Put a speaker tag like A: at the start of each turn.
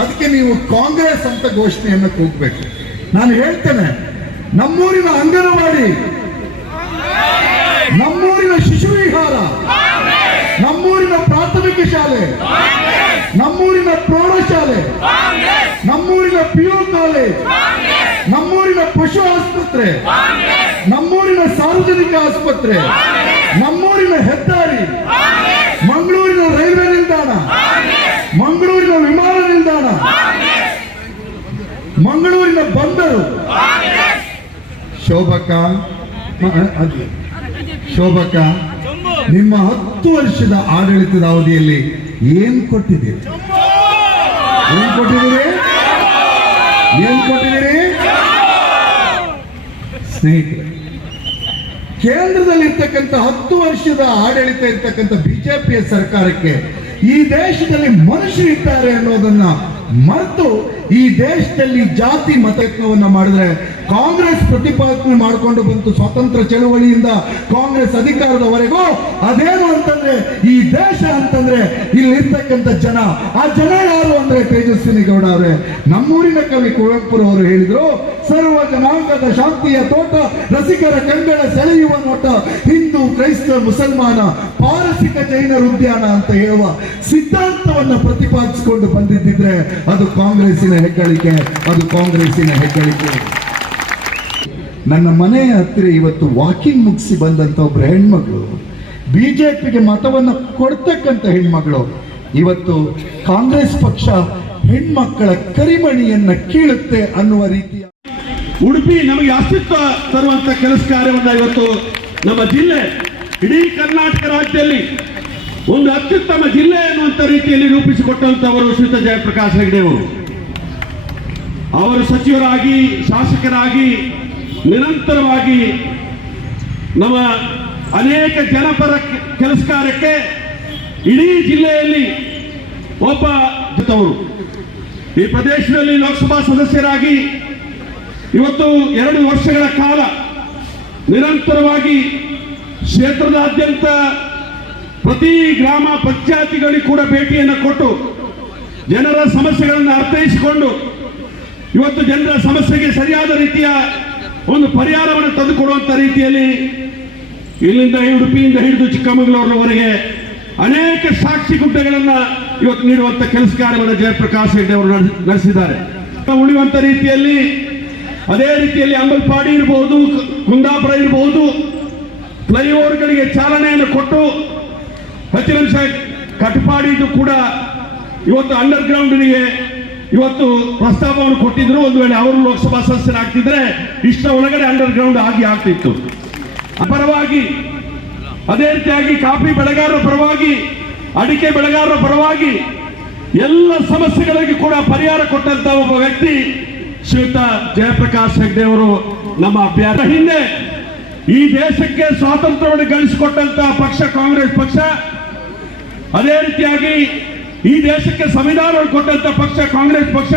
A: ಅದಕ್ಕೆ ನೀವು ಕಾಂಗ್ರೆಸ್ ಅಂತ ಘೋಷಣೆಯನ್ನು ಕೂಗಬೇಕು. ನಾನು ಹೇಳ್ತೇನೆ, ನಮ್ಮೂರಿನ ಅಂಗನವಾಡಿ, ನಮ್ಮೂರಿನ ಶಿಶು ವಿಹಾರ ನಮ್ಮೂರಿನ ಪ್ರಾಥಮಿಕ ಶಾಲೆ, ನಮ್ಮೂರಿನ ಪ್ರೌಢಶಾಲೆ, ನಮ್ಮೂರಿನ ಪಿಯು ಕಾಲೇಜ್, ನಮ್ಮೂರಿನ ಪಶು ಆಸ್ಪತ್ರೆ, ನಮ್ಮೂರಿನ ಸಾರ್ವಜನಿಕ ಆಸ್ಪತ್ರೆ, ನಮ್ಮೂರಿನ ಹೆದ್ದಾರಿ, ಮಂಗಳೂರಿನ ರೈಲ್ವೆ ನಿಲ್ದಾಣ, ಮಂಗಳೂರಿನ ವಿಮಾನ ನಿಲ್ದಾಣ ಮಂಗಳೂರಿನ ಬಂದರು. ಶೋಭಕ ಶೋಭಕ ನಿಮ್ಮ ಹತ್ತು ವರ್ಷದ ಆಡಳಿತದ ಅವಧಿಯಲ್ಲಿ ಏನ್ ಕೊಟ್ಟಿದ್ದೀರಿ? ಏನ್ ಕೊಟ್ಟಿದ್ದೀರಿ? ಏನ್ ಕೊಟ್ಟಿದ್ದೀರಿ? ಸ್ನೇಹಿತರೆ ಕೇಂದ್ರದಲ್ಲಿ ಇರ್ತಕ್ಕಂಥ ಹತ್ತು ವರ್ಷದ ಆಡಳಿತ ಇರ್ತಕ್ಕಂಥ ಬಿಜೆಪಿಯ ಸರ್ಕಾರಕ್ಕೆ ಈ ದೇಶದಲ್ಲಿ ಮನುಷ್ಯರಿದ್ದಾರೆ ಅನ್ನೋದನ್ನ ಮರೆತು ಈ ದೇಶದಲ್ಲಿ ಜಾತಿ ಮತಯತ್ನವನ್ನ ಮಾಡಿದ್ರೆ ಕಾಂಗ್ರೆಸ್ ಪ್ರತಿಪಾದನೆ ಮಾಡಿಕೊಂಡು ಬಂತು ಸ್ವಾತಂತ್ರ್ಯ ಚಳುವಳಿಯಿಂದ ಕಾಂಗ್ರೆಸ್ ಅಧಿಕಾರದವರೆಗೂ. ಅದೇನು ಅಂತಂದ್ರೆ ಈ ದೇಶ ಅಂತಂದ್ರೆ ಇಲ್ಲಿ ಇರ್ತಕ್ಕಂಥ ಜನ. ಆ ಜನ ಯಾರು ಅಂದ್ರೆ ತೇಜಸ್ವಿನಿ ಗೌಡ ಅವರೇ. ನಮ್ಮೂರಿನ ಕವಿ ಕುವೆಂಪುರವರು ಹೇಳಿದ್ರು, ಸರ್ವ ಜನಾಂಗದ ಶಾಂತಿಯ ತೋಟ, ರಸಿಕರ ಕಂಗಳ ಸೆಳೆಯುವ ನೋಟ, ಹಿಂದೂ, ಕ್ರೈಸ್ತ, ಮುಸಲ್ಮಾನ, ಪಾರಸಿಕ ಜೈನರ ಉದ್ಯಾನ ಅಂತ ಹೇಳುವ ಸಿದ್ಧಾಂತವನ್ನ ಪ್ರತಿಪಾದಿಸಿಕೊಂಡು ಬಂದಿದ್ದಿದ್ರೆ ಅದು ಕಾಂಗ್ರೆಸ್ಸಿನ ಹೆಗ್ಗಳಿಕೆ, ಅದು ಕಾಂಗ್ರೆಸ್ಸಿನ ಹೆಗ್ಗಳಿಕೆ. ನನ್ನ ಮನೆಯ ಹತ್ತಿರ ಇವತ್ತು ವಾಕಿಂಗ್ ಮುಗಿಸಿ ಬಂದಂತ ಒಬ್ಬರು ಹೆಣ್ಮಗಳು ಪಿಗೆ ಮತವನ್ನು ಕೊಡ್ತಕ್ಕಂಥ ಹೆಣ್ಮಗಳು. ಇವತ್ತು ಕಾಂಗ್ರೆಸ್ ಪಕ್ಷ ಹೆಣ್ಮಕ್ಕಳ ಕರಿಮಣಿಯನ್ನ ಕೀಳುತ್ತೆ ಅನ್ನುವ ರೀತಿಯ
B: ಉಡುಪಿ ನಮಗೆ ಅಸ್ತಿತ್ವ ತರುವಂತ ಕೆಲಸ ಕಾರ್ಯವನ್ನ ಇವತ್ತು ನಮ್ಮ ಜಿಲ್ಲೆ, ಇಡೀ ಕರ್ನಾಟಕ ರಾಜ್ಯದಲ್ಲಿ ಒಂದು ಅತ್ಯುತ್ತಮ ಜಿಲ್ಲೆ ಅನ್ನುವಂತ ರೀತಿಯಲ್ಲಿ ರೂಪಿಸಿಕೊಟ್ಟಂತವರು ಶ್ರೀತ ಜಯಪ್ರಕಾಶ್ ಹೆಗಡೆ ಅವರು ಸಚಿವರಾಗಿ, ಶಾಸಕರಾಗಿ, ನಿರಂತರವಾಗಿ ನಮ್ಮ ಅನೇಕ ಜನಪರ ಕೆಲಸ ಕಾರ್ಯಕ್ಕೆ ಇಡೀ ಜಿಲ್ಲೆಯಲ್ಲಿ ಒಬ್ಬ ಜೊತೆಯವರು. ಈ ಪ್ರದೇಶದಲ್ಲಿ ಲೋಕಸಭಾ ಸದಸ್ಯರಾಗಿ ಇವತ್ತು ಎರಡು ವರ್ಷಗಳ ಕಾಲ ನಿರಂತರವಾಗಿ ಕ್ಷೇತ್ರದಾದ್ಯಂತ ಪ್ರತಿ ಗ್ರಾಮ ಪಂಚಾಯತಿಗಳಿಗೆ ಕೂಡ ಭೇಟಿಯನ್ನು ಕೊಟ್ಟು ಜನರ ಸಮಸ್ಯೆಗಳನ್ನು ಅರ್ಥೈಸಿಕೊಂಡು ಇವತ್ತು ಜನರ ಸಮಸ್ಯೆಗೆ ಸರಿಯಾದ ರೀತಿಯ ಒಂದು ಪರಿಹಾರವನ್ನು ತಂದುಕೊಡುವಂತ ರೀತಿಯಲ್ಲಿ ಇಲ್ಲಿಂದ ಉಡುಪಿಯಿಂದ ಹಿಡಿದು ಚಿಕ್ಕಮಗಳೂರಿನವರೆಗೆ ಅನೇಕ ಸಾಕ್ಷಿ ಗುಡ್ಡೆಗಳನ್ನ ಇವತ್ತು ನೀಡುವಂತ ಕೆಲಸ ಕಾರ್ಯವನ್ನು ಜಯಪ್ರಕಾಶ್ ಹೆಗ್ಡೆ ಅವರು ನಡೆಸ್- ನಡೆಸಿದ್ದಾರೆ. ಉಳಿಯುವಂತ ರೀತಿಯಲ್ಲಿ ಅದೇ ರೀತಿಯಲ್ಲಿ ಅಂಬಲ್ಪಾಡಿ ಇರಬಹುದು ಕುಂದಾಪುರ ಇರಬಹುದು ಫ್ಲೈಓವರ್ಗಳಿಗೆ ಚಾಲನೆಯನ್ನು ಕೊಟ್ಟು ಪ್ರತಿ ನಿಮಿಷ ಕಟ್ಪಾಡಿದ್ದು ಕೂಡ ಇವತ್ತು ಅಂಡರ್ ಗ್ರೌಂಡ್ಗೆ ಇವತ್ತು ಪ್ರಸ್ತಾಪವನ್ನು ಕೊಟ್ಟಿದ್ರು ಒಂದು ವೇಳೆ ಅವರು ಲೋಕಸಭಾ ಸದಸ್ಯರಾಗ್ತಿದ್ರೆ ಇಷ್ಟ ಒಳಗಡೆ ಅಂಡರ್ ಗ್ರೌಂಡ್ ಆಗಿ ಆಗ್ತಿತ್ತು. ಪರವಾಗಿ ಅದೇ ರೀತಿಯಾಗಿ ಕಾಫಿ ಬೆಳೆಗಾರರ ಪರವಾಗಿ, ಅಡಿಕೆ ಬೆಳೆಗಾರರ ಪರವಾಗಿ ಎಲ್ಲ ಸಮಸ್ಯೆಗಳಿಗೆ ಕೂಡ ಪರಿಹಾರ ಕೊಟ್ಟಂತ ಒಬ್ಬ ವ್ಯಕ್ತಿ ಶ್ರೀಯುತ ಜಯಪ್ರಕಾಶ್ ಹೆಗ್ಡೆ ಅವರು ನಮ್ಮ ಅಭ್ಯರ್ಥಿ. ಹಿಂದೆ ಈ ದೇಶಕ್ಕೆ ಸ್ವಾತಂತ್ರ್ಯವನ್ನು ಗಳಿಸಿಕೊಟ್ಟಂತ ಪಕ್ಷ, ಕಾಂಗ್ರೆಸ್ ಪಕ್ಷ, ಅದೇ ರೀತಿಯಾಗಿ ಈ ದೇಶಕ್ಕೆ ಸಂವಿಧಾನವನ್ನು ಕೊಟ್ಟಂತ ಪಕ್ಷ ಕಾಂಗ್ರೆಸ್ ಪಕ್ಷ